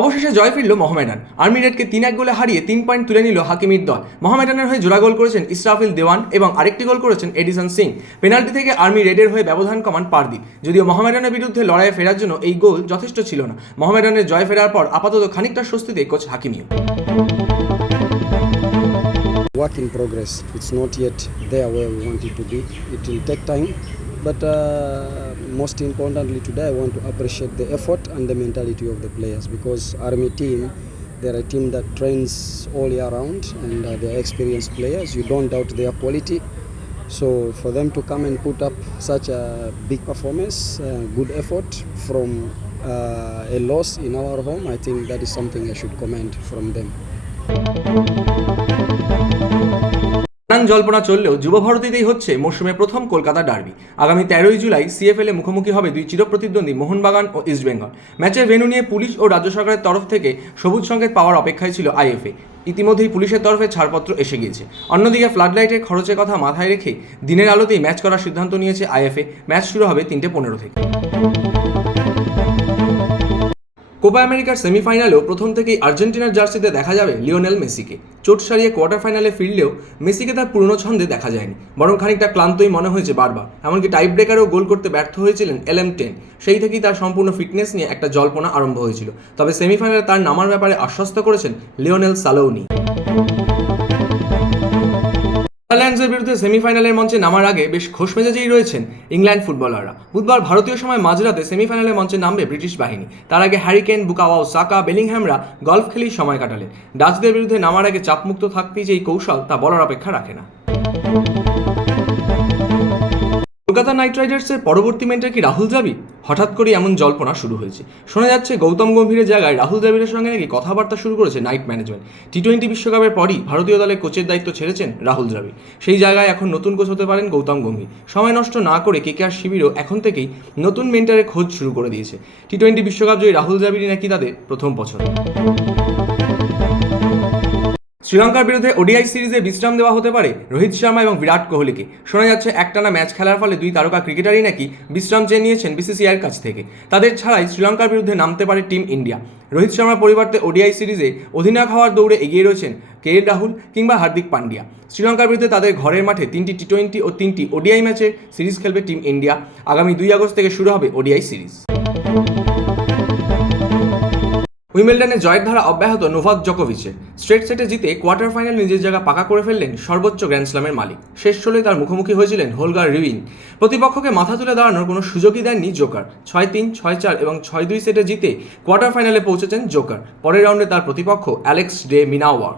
অবশেষে জয় ফিরল মোহামেডান। আর্মি রেডকে তিন এক গোলে হারিয়ে তিন পয়েন্ট তুলে নিল হাকিমির দল। মোহামেডানের হয়ে জোড়া গোল করেছেন ইসরাফিল দেওয়ান এবং আরেকটি গোল করেছেন এডিসন সিং। পেনাল্টি থেকে আর্মি রেডের হয়ে ব্যবধান কমান পারদীপ। যদিও মোহামেডানের বিরুদ্ধে লড়াইয়ে ফেরার জন্য এই গোল যথেষ্ট ছিল না। মোহামেডানের জয় ফেরার পর আপাতত খানিকটা স্বস্তিতে কোচ হাকিমিও। Work in progress. It's not yet there where we want it to be. It will take time, but uh, most importantly today, I want to appreciate the effort and the mentality of the players because Army team, they're a team that trains all year round and uh, they're experienced players. You don't doubt their quality. So for them to come and put up such a big performance, uh, good effort from uh, a loss in our home, I think that is something I should commend from them. নানান জল্পনা চললেও যুব ভারতীতেই হচ্ছে মরশুমে প্রথম Kolkata derby. আগামী তেরোই July CFL মুখোমুখি হবে দুই চিরপ্রতিদ্বন্দ্বী মোহনবাগান ও ইস্টবেঙ্গল ম্যাচের ভেন্যু নিয়ে পুলিশ ও রাজ্য সরকারের তরফ থেকে সবুজ সংকেত পাওয়ার অপেক্ষায় ছিল আইএফএ। ইতিমধ্যেই পুলিশের তরফে ছাড়পত্র এসে গিয়েছে। অন্যদিকে ফ্লাডলাইটের খরচের কথা মাথায় রেখে দিনের আলোতেই ম্যাচ করার সিদ্ধান্ত নিয়েছে আইএফএ। ম্যাচ শুরু হবে তিনটে পনেরো থেকে। কোপা আমেরিকার সেমিফাইনালেও প্রথম থেকেই আর্জেন্টিনার জার্সিতে দেখা যাবে লিওনেল মেসিকে। চোট সারিয়ে কোয়ার্টার ফাইনালে ফিরলেও মেসিকে তার পুরনো ছন্দে দেখা যায়নি। বরং খানিকটা ক্লান্তই মনে হয়েছে বারবার। এমনকি টাইপ ব্রেকারেও গোল করতে ব্যর্থ হয়েছিলেন এল এম টেন। সেই থেকেই তার সম্পূর্ণ ফিটনেস নিয়ে একটা জল্পনা আরম্ভ হয়েছিল। তবে সেমিফাইনালে তার নামার ব্যাপারে আশ্বস্ত করেছেন লিওনেল সালোনি নেদারল্যান্ডসের বিরুদ্ধে সেমিফাইনালের মঞ্চে নামার আগে বেশ খোশমেজাজেই রয়েছেন ইংল্যান্ড ফুটবলাররা। বুধবার ভারতীয় সময় মাঝরাতে সেমিফাইনালের মঞ্চে নামবে ব্রিটিশ বাহিনী। তার আগে হ্যারিকেন, বুকাওয়াও, সাকা বেলিংহ্যামরা গল্ফ খেলেই সময় কাটালেন। ডাচদের বিরুদ্ধে নামার আগে চাপমুক্ত থাকতেই যে এই কৌশল তা বলার অপেক্ষা রাখে না। কলকাতা নাইট রাইডার্সের পরবর্তী মেন্টার কি রাহুল দ্রাবিড় হঠাৎ করে এমন জল্পনা শুরু হয়েছে। শোনা যাচ্ছে গৌতম গম্ভীরের জায়গায় রাহুল দ্রাবিড়ের সঙ্গে নাকি কথাবার্তা শুরু করেছে নাইট ম্যানেজমেন্ট। টি টোয়েন্টি বিশ্বকাপের পরই ভারতীয় দলের কোচের দায়িত্ব ছেড়েছেন রাহুল দ্রাবিড় সেই জায়গায় এখন নতুন কোচ হতে পারেন গৌতম গম্ভীর। সময় নষ্ট না করে কেকেআর শিবিরও এখন থেকেই নতুন মেন্টারের খোঁজ শুরু করে দিয়েছে। টি টোয়েন্টি বিশ্বকাপ জয়ী রাহুল দ্রাবিড়ই নাকি তাদের প্রথম পছন্দ। শ্রীলঙ্কার বিরুদ্ধে ওডিআই সিরিজে বিশ্রাম দেওয়া হতে পারে রোহিত শর্মা এবং বিরাট কোহলিকে। শোনা যাচ্ছে, একটানা ম্যাচ খেলার ফলে দুই তারকা ক্রিকেটারই নাকি বিশ্রাম চেয়ে নিয়েছেন বিসিসিআইয়ের কাছ থেকে। তাদের ছাড়াই শ্রীলঙ্কার বিরুদ্ধে নামতে পারে টিম ইন্ডিয়া। রোহিত শর্মার পরিবর্তে ওডিআই সিরিজে অধিনায়ক হওয়ার দৌড়ে এগিয়ে রয়েছেন কে এল রাহুল কিংবা হার্দিক পান্ডিয়া। শ্রীলঙ্কার বিরুদ্ধে তাদের ঘরের মাঠে তিনটি টি টোয়েন্টি ও তিনটি ওডিআই ম্যাচে সিরিজ খেলবে টিম ইন্ডিয়া। আগামী দুই আগস্ট থেকে শুরু হবে ওডিআই সিরিজ। উইমেলডনে জয়ের ধারা অব্যাহত নোভাক জকোভিচে। স্ট্রেট সেটে জিতে কোয়ার্টার ফাইনাল নিজের জায়গা পাকা করে ফেললেন সর্বোচ্চ গ্র্যান্ড স্লামের মালিক। শেষ ষোলোয় তার মুখোমুখি হয়েছিলেন হোলগার রিউইন। প্রতিপক্ষকে মাথা তুলে দাঁড়ানোর কোনো সুযোগই দেননি জোকার। ছয় তিন, ছয় চার এবং ছয় দুই সেটে জিতে কোয়ার্টার ফাইনালে পৌঁছেছেন জোকার। পরের রাউন্ডে তার প্রতিপক্ষ অ্যালেক্স ডে মিনাওয়ার।